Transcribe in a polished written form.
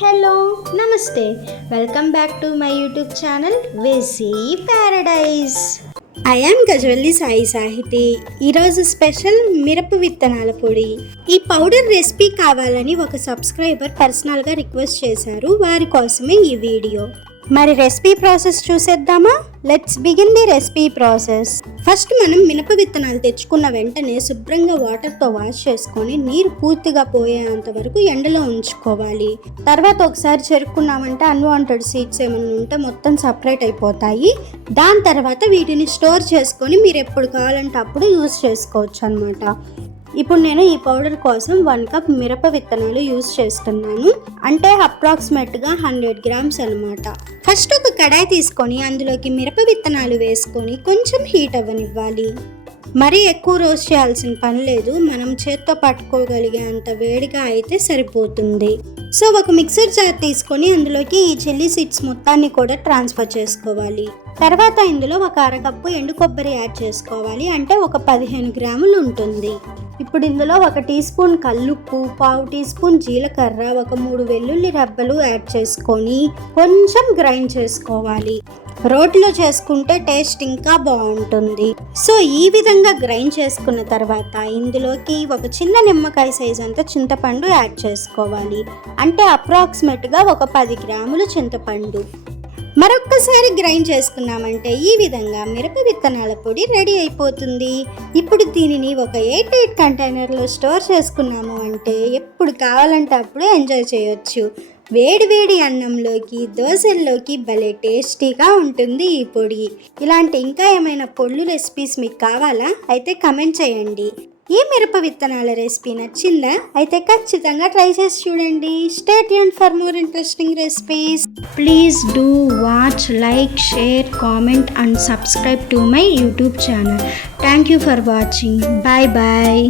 Hello నమస్తే welcome back to my YouTube channel వెసీ paradise. I am Gajavalli Sai Sahithi. ఈరోజు special మిరప విత్తనాల పొడి. ఈ పౌడర్ రెసిపీ కావాలని ఒక సబ్స్క్రైబర్ పర్సనల్గా రిక్వెస్ట్ చేశారు, వారి కోసమే ఈ వీడియో. మరి రెసిపీ ప్రాసెస్ చూసేద్దామా? Let's begin the recipe process. First మనం మినప విత్తనాలు తెచ్చుకున్న వెంటనే శుభ్రంగా వాటర్తో వాష్ చేసుకొని నీరు పూర్తిగా పోయేంత వరకు ఎండలో ఉంచుకోవాలి. తర్వాత ఒకసారి చెరుక్కున్నామంటే అన్వాంటెడ్ సీడ్స్ ఏమైనా ఉంటే మొత్తం సపరేట్ అయిపోతాయి. దాని తర్వాత వీటిని స్టోర్ చేసుకొని మీరు ఎప్పుడు కావాలంటే అప్పుడు యూజ్ చేసుకోవచ్చు అనమాట. ఇప్పుడు నేను ఈ పౌడర్ కోసం 1 కప్ మిరప విత్తనాలు యూజ్ చేస్తున్నాను, అంటే అప్రాక్సిమేట్గా 100 గ్రామ్స్ అనమాట. ఫస్ట్ ఒక కడాయి తీసుకొని అందులోకి మిరప విత్తనాలు వేసుకొని కొంచెం హీట్ అవ్వనివ్వాలి. మరీ ఎక్కువ రోస్ట్ చేయాల్సిన పని లేదు, మనం చేత్తో పట్టుకోగలిగే అంత వేడిగా అయితే సరిపోతుంది. సో ఒక మిక్సర్ జార్ తీసుకొని అందులోకి ఈ చిల్లీ సీడ్స్ మొత్తాన్ని కూడా ట్రాన్స్ఫర్ చేసుకోవాలి. తర్వాత ఇందులో ఒక అరకప్పు ఎండు కొబ్బరి యాడ్ చేసుకోవాలి, అంటే ఒక 15 గ్రాములు ఉంటుంది. ఇప్పుడు ఇందులో 1 టీ స్పూన్ కల్లుప్పు, 1/2 టీ స్పూన్ జీలకర్ర, 3 వెల్లుల్లి రెబ్బలు యాడ్ చేసుకొని కొంచెం గ్రైండ్ చేసుకోవాలి. రోట్లో చేసుకుంటే టేస్ట్ ఇంకా బాగుంటుంది. సో ఈ విధంగా గ్రైండ్ చేసుకున్న తర్వాత ఇందులోకి ఒక చిన్న నిమ్మకాయ సైజ్ అంతా చింతపండు యాడ్ చేసుకోవాలి, అంటే అప్రాక్సిమేట్గా ఒక 10 గ్రాములు చింతపండు. మరొక్కసారి గ్రైండ్ చేసుకున్నామంటే ఈ విధంగా మిరప విత్తనాల పొడి రెడీ అయిపోతుంది. ఇప్పుడు దీనిని ఒక 8 కంటైనర్లో స్టోర్ చేసుకున్నాము అంటే ఎప్పుడు కావాలంటే అప్పుడు ఎంజాయ్ చేయొచ్చు. వేడి వేడి అన్నంలోకి, దోశల్లోకి భలే టేస్టీగా ఉంటుంది ఈ పొడి. ఇలాంటి ఇంకా ఏమైనా పొళ్ళు రెసిపీస్ మీకు కావాలా? అయితే కమెంట్ చేయండి. ఈ మిరప విత్తనాల రెసిపీ నచ్చిందా? అయితే ఖచ్చితంగా ట్రై చేసి చూడండి. Stay tuned for more interesting recipes. Please do watch, like, share, comment and subscribe to my YouTube channel. Thank you for watching. Bye bye.